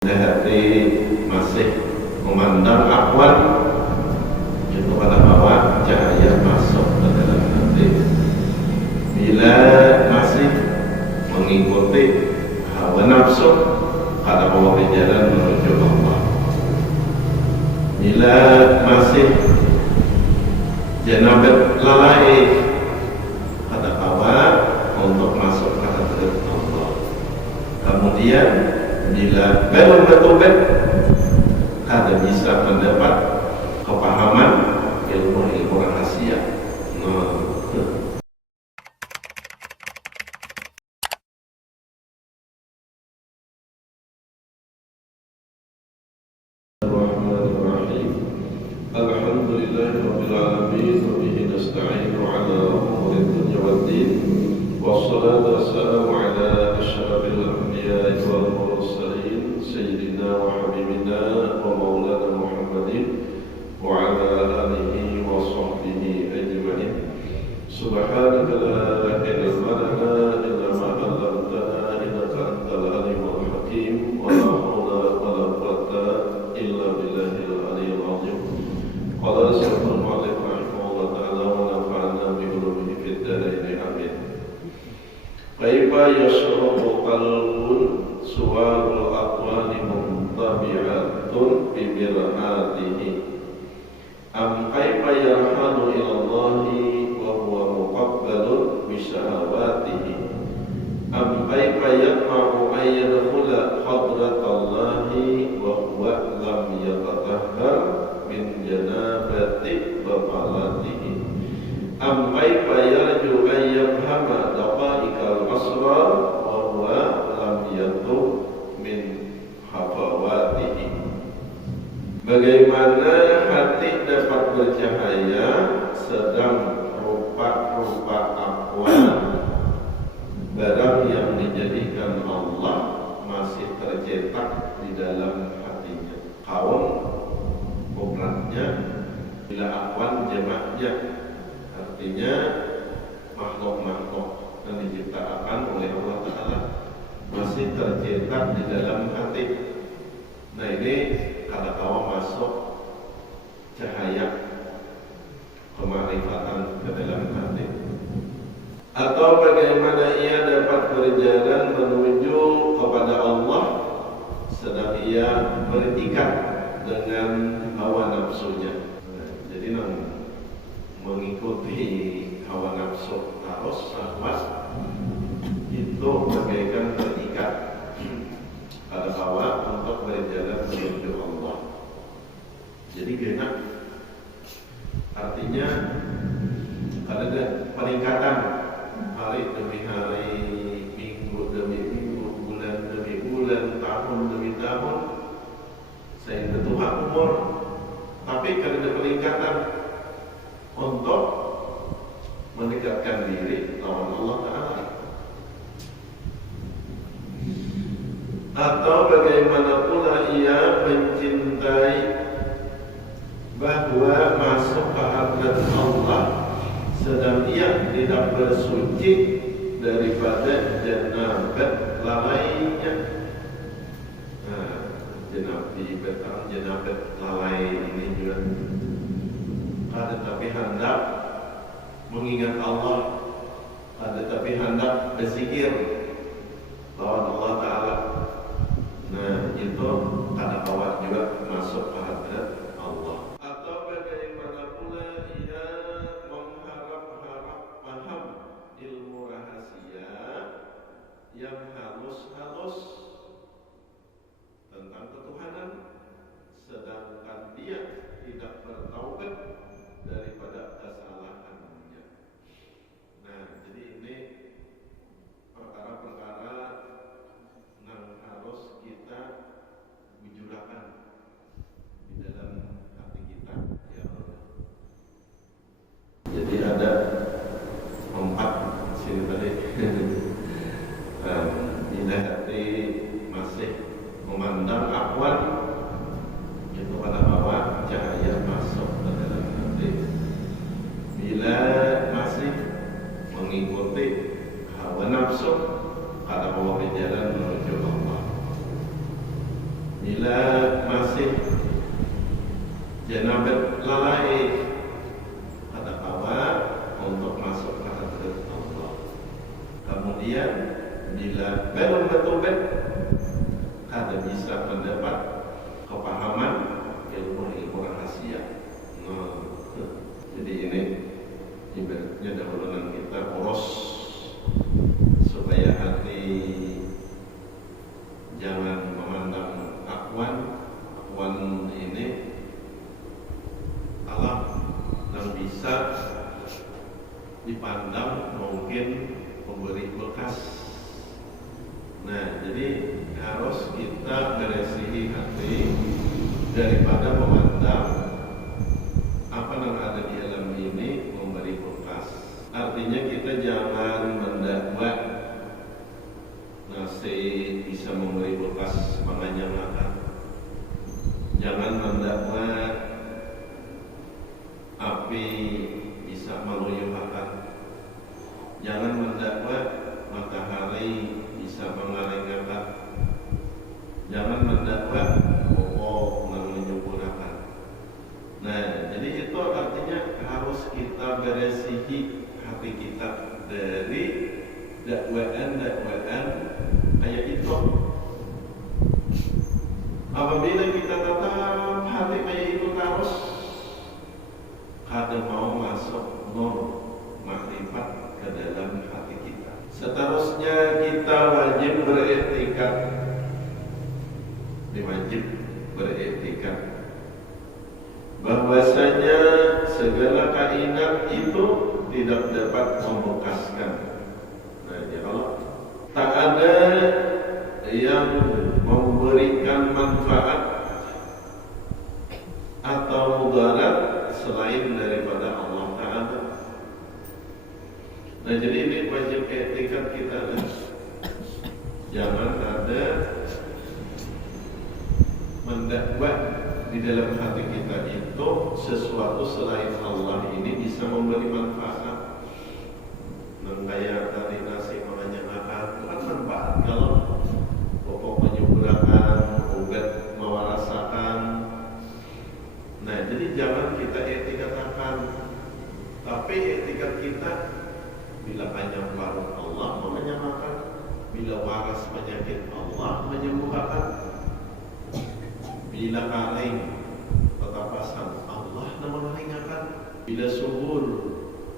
Hati masih memandang awan itu pada bahwa cahaya masuk ke dalam hati. Bila masih mengikuti hawa nafsu, pada bahwa berjalan menuju Allah. Bila masih jenabat lalai, pada bahwa untuk masuk ke hadirat Allah. Kemudian bila belum bertobat, kada bisa mendapat kepahaman ilmu rahasia. Alhamdulillahirabbil alamin wa bihi nasta'inu ala umuri dunya waddin. Wassalatu wassalamu ala asyrafil anbiya'i wal mursalin sayyidina wa habibina wa maulana Muhammadin wa ala alihi wa sahbihi ajma'in. Subhanaka la ilma lana illa ma 'allamtana innaka antal alimul hakim wa la hawla wa la quwwata illa billahil aliyyil 'azim. Qala Syekhul Mu'allif rahimahullah ta'ala wa nafa'ana bi ulumihi fid dharain amin. Kaifa yashrabu qalbun suwarul aqwali muntabi'atun bi mir'atihi am kaifa yarhanu ila Allahi wa huwa muqabbalun bi syahawatihi am kaifa yatma'u an yadkhula hadratallahi wa huwa lam yatatahhar min janabati bapalatihi am kaifa yarju an yafhama daqa'iqal asrar wa huwa lam yatub min hafawatihi. Bagaimana hati dapat bercahaya sedang rupa-rupa aqwal barang yang dijadikan Allah masih tercetak di dalam hatinya. Kaum mufradnya, bila awan jamaknya, artinya makhluk-makhluk yang diciptakan oleh Allah Ta'ala masih tercetak di dalam hati. Nah ini kata-kata masuk cahaya kemarifatan ke dalam hati. Atau bagaimana ia dapat berjalan menuju kepada Allah sedang ia berikat dengan hawa nafsunya. Jadi mengikuti hawa nafsu terus syahwat itu bagaikan terikat pada bahwa untuk berjalan menuju Allah. Jadi genap artinya ada peningkatan hari demi hari, minggu demi minggu, bulan demi bulan, tahun demi tahun, sehingga Tuhan umur. Tapi kalau ada peningkatan untuk mendekatkan diri lawan Allah Ta'ala. Atau bagaimana pula ia mencintai bahwa masuk ke hadirat Allah sedang ia tidak bersuci daripada janabat lalainya. Janabat lalai ini juga ada tapi hendak mengingat Allah, ada tapi hendak berzikir lawan Allah Ta'ala. Nah itu kada kawat juga masuk ke hadirat Allah. Atau bagaimana pula ia mengharap-harap paham ilmu rahasia yang halus-halus tentang ketuhanan, sedangkan dia tidak bertaubat daripada kesalahannya. Nah, jadi ini perkara-perkara yang harus kita bujurakan Bila masih janabat lalai, ada kabar untuk masuk ke hadrat Allah. Kemudian bila belum bertobat, ada bisa mendapat kepahaman ilmu rahasia. Jadi ini ibaratnya dahuluan kita urus supaya hati jangan memandang akwan ini alam yang bisa dipandang mungkin memberi bekas. Nah, jadi harus kita beresihi hati daripada memandang apa yang ada di alam ini memberi bekas. Artinya kita jangan mendakwa nasi bisa memberi bekas makanya makan. Jangan mendakwa api bisa meluyuhkan. Jangan mendakwa matahari bisa mengalengkan. Jangan mendakwa pokok menyempurnakan. Nah, jadi itu artinya harus kita beresihi hati kita dari dakwaan kayak itu. Apabila kita tetap hati kayak itu terus, kada mau masuk nur makrifat ke dalam hati kita. Seterusnya kita wajib beriktikad. Wajib beriktikad bahwasanya segala kainat itu tidak dapat membekaskan. Nah, ya Allah, tak ada yang memberikan manfaat atau mudarat selain daripada Allah Ta'ala. Nah, jadi ini wajib etikad kita. Jangan ada mendakwa di dalam hati kita itu sesuatu selain Allah ini bisa memberi manfaat. Kayak tadi nasi makanya makan itu kan manfaat. Kalau pokok menyempurnakan, obat mewarasakan. Nah, jadi jangan kita etikatakan, tapi etikat kita bila hanya warung Allah makanya makan, bila waras penyakit Allah menyembuhkan. Bila kaleng tetapasan Allah nama meringankan. Bila subur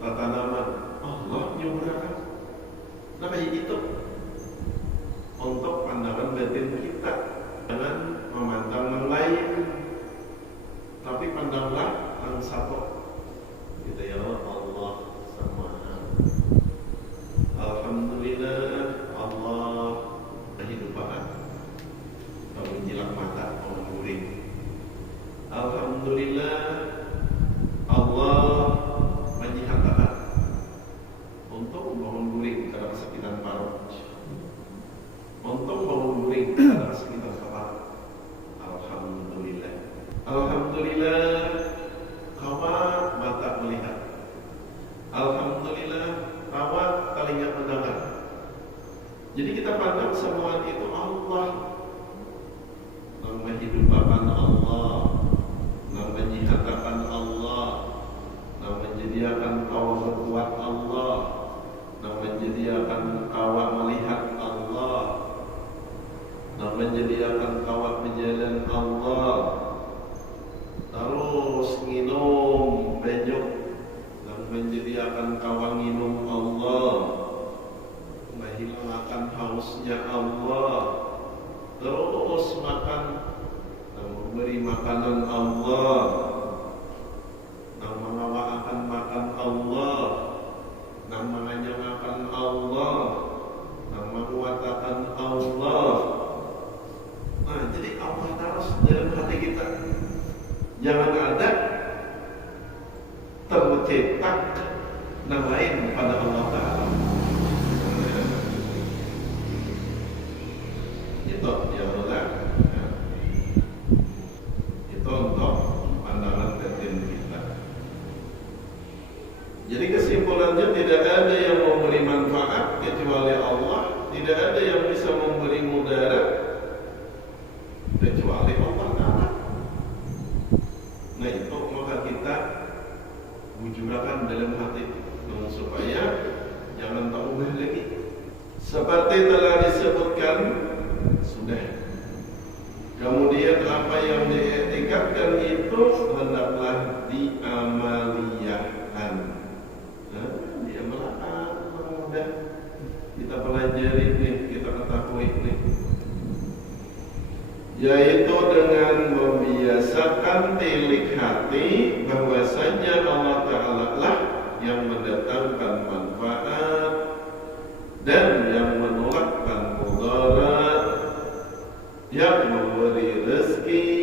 tanaman Allah menyembuhkan. Nah, kayak gitu untuk pandangan batin kita. Jangan memandang yang lain, tapi pandanglah yang satu. Kita ya Allah sama. Alhamdulillah Allah kehidupan. Kalau menjilat mata menguring. Alhamdulillah Allah menyehatkan untuk membangun guring karena kesakitan parut. Untuk membangun guring karena kesakitan kepala. Alhamdulillah. Alhamdulillah kawat mata melihat. Alhamdulillah kawat telinga mendengar. Jadi kita pandang semua itu Allah. Yang menghidupkan Allah, yang menyehatkan Allah, yang menyediakan kawat berkuat Allah, yang menyediakan kawat melihat Allah, yang menyediakan kawat berjalan Allah. Terus minum bejuk, yang menyediakan kawat minum Allah, menghilangkan hausnya Allah. Terus makan dan memberi makanan Allah, dan mengawakan makan Allah, dan menganjangkan Allah, dan menguatakan Allah. Nah, jadi Allah terus dalam hati kita. Jangan ada tercetak yang lain pada Allah Ta'ala. Itu yang benar. Itu untuk pandangan batin kita. Jadi kesimpulannya tidak ada yang memberi manfaat kecuali Allah, tidak ada yang bisa memberi mudarat kecuali kecuali Allah Ta'ala. Nah itu maka kita bujurakan dalam hati supaya jangan taubah lagi. Seperti telah disebutkan sudah. Kemudian apa yang dietikatkan itu hendaklah diamaliyahkan. Nah, diamalkan mudah. Kita pelajari nih, kita ketahui nih. Yaitu dengan membiasakan tilik hati bahwasanya Allah Ta'ala lah yang mendatangkan manfaat dan yang menolakkan mudarat, yang memberi rezeki